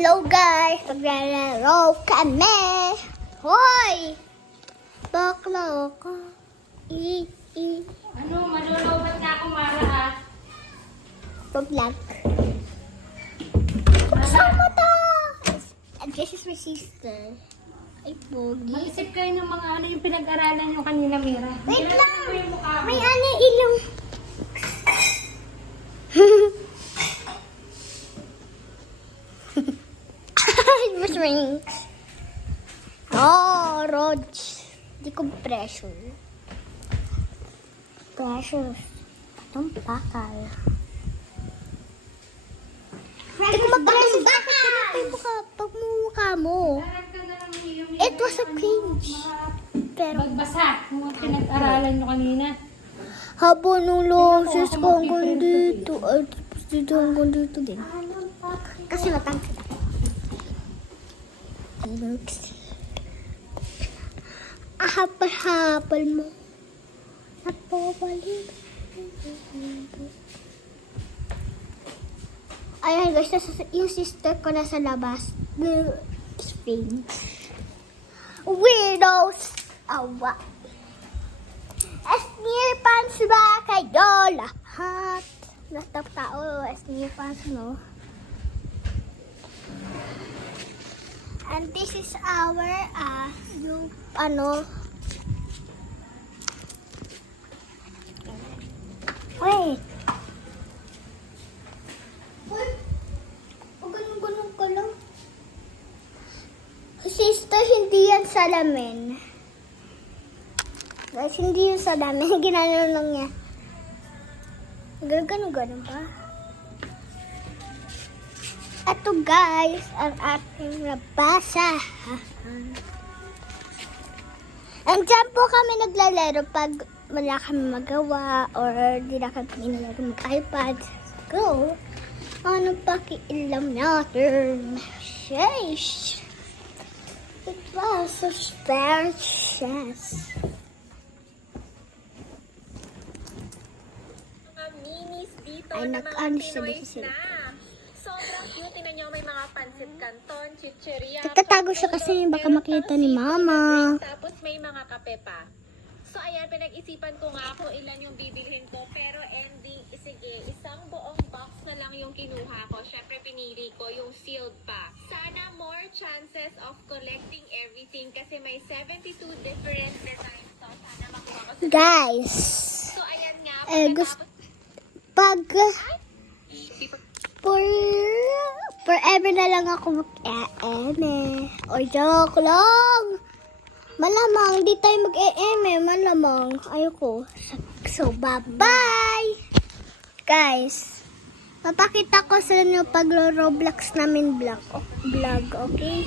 Hello guys! Maglalaro kami! Hoy! Bakla ka. Ano, malulubat na ako, Mara, ha? Pag-vlog. Sama to! And this is my sister. Ay, pogi. Mag-isip kayo ng mga ano yung pinag-aralan nyo kanina, Mira. Wait Mira, lang! ano po yung mukha mo? May ano ilong. It was raining. Oh, Rods. Di ko pressure. Pressure. Itong bakal. Di ko mag-pressure. Pagmumukha mo. Parang na lang yung It was a cringe. Pero magbasa ng mga pinag-aralan nyo kanina. haba nung loses ko hanggang dito. Ay, tapos dito hanggang dito din. Kasi matangkad ako. Ahapal-hapal mo. Napabalik. Ayan guys, yung sister ko nasa labas. Spain. Weirdos! Awa. Sneer pants ba kayo lahat? Nasa tao, sneer pants, no? And this is our, yung, ano, wait. Wait. Ganun ka lang. Sister, hindi yan salamin. Guys, hindi yung salamin. Ginano lang niya. Ganun pa. Ito guys, ang ating nabasa. And dyan po kami naglalaro pag wala kami magawa or di na kami pinalaro mag-iPad. Go! Ano pakialam natin? Sheesh! It was so precious. Mga minis dito Ay, na mga nag-ano siya Pinoy dito. na. Sobrang cute. Tingnan nyo, may mga pansit canton, chicheria. Tatago siya kasi baka makita ni Mama. Tapos may mga kape pa. So ayan, pinag-isipan ko nga kung ilan yung bibilhin ko. Pero ending, sige, isang buong box na lang yung kinuha ko. Syempre pinili ko yung sealed pa. Sana more chances of collecting everything kasi may 72 different designs. So sana makuha ko sa... Guys, So ayan nga, gusto, pag, forever na lang ako mag-e-eme. O joke lang. Malamang, di tayo mag-e-eme. Malamang, ayoko. So, bye-bye! Guys, papakita ko sa inyo pag-Roblox namin vlog, okay?